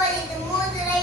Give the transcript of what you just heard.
போல் இது மூதுரை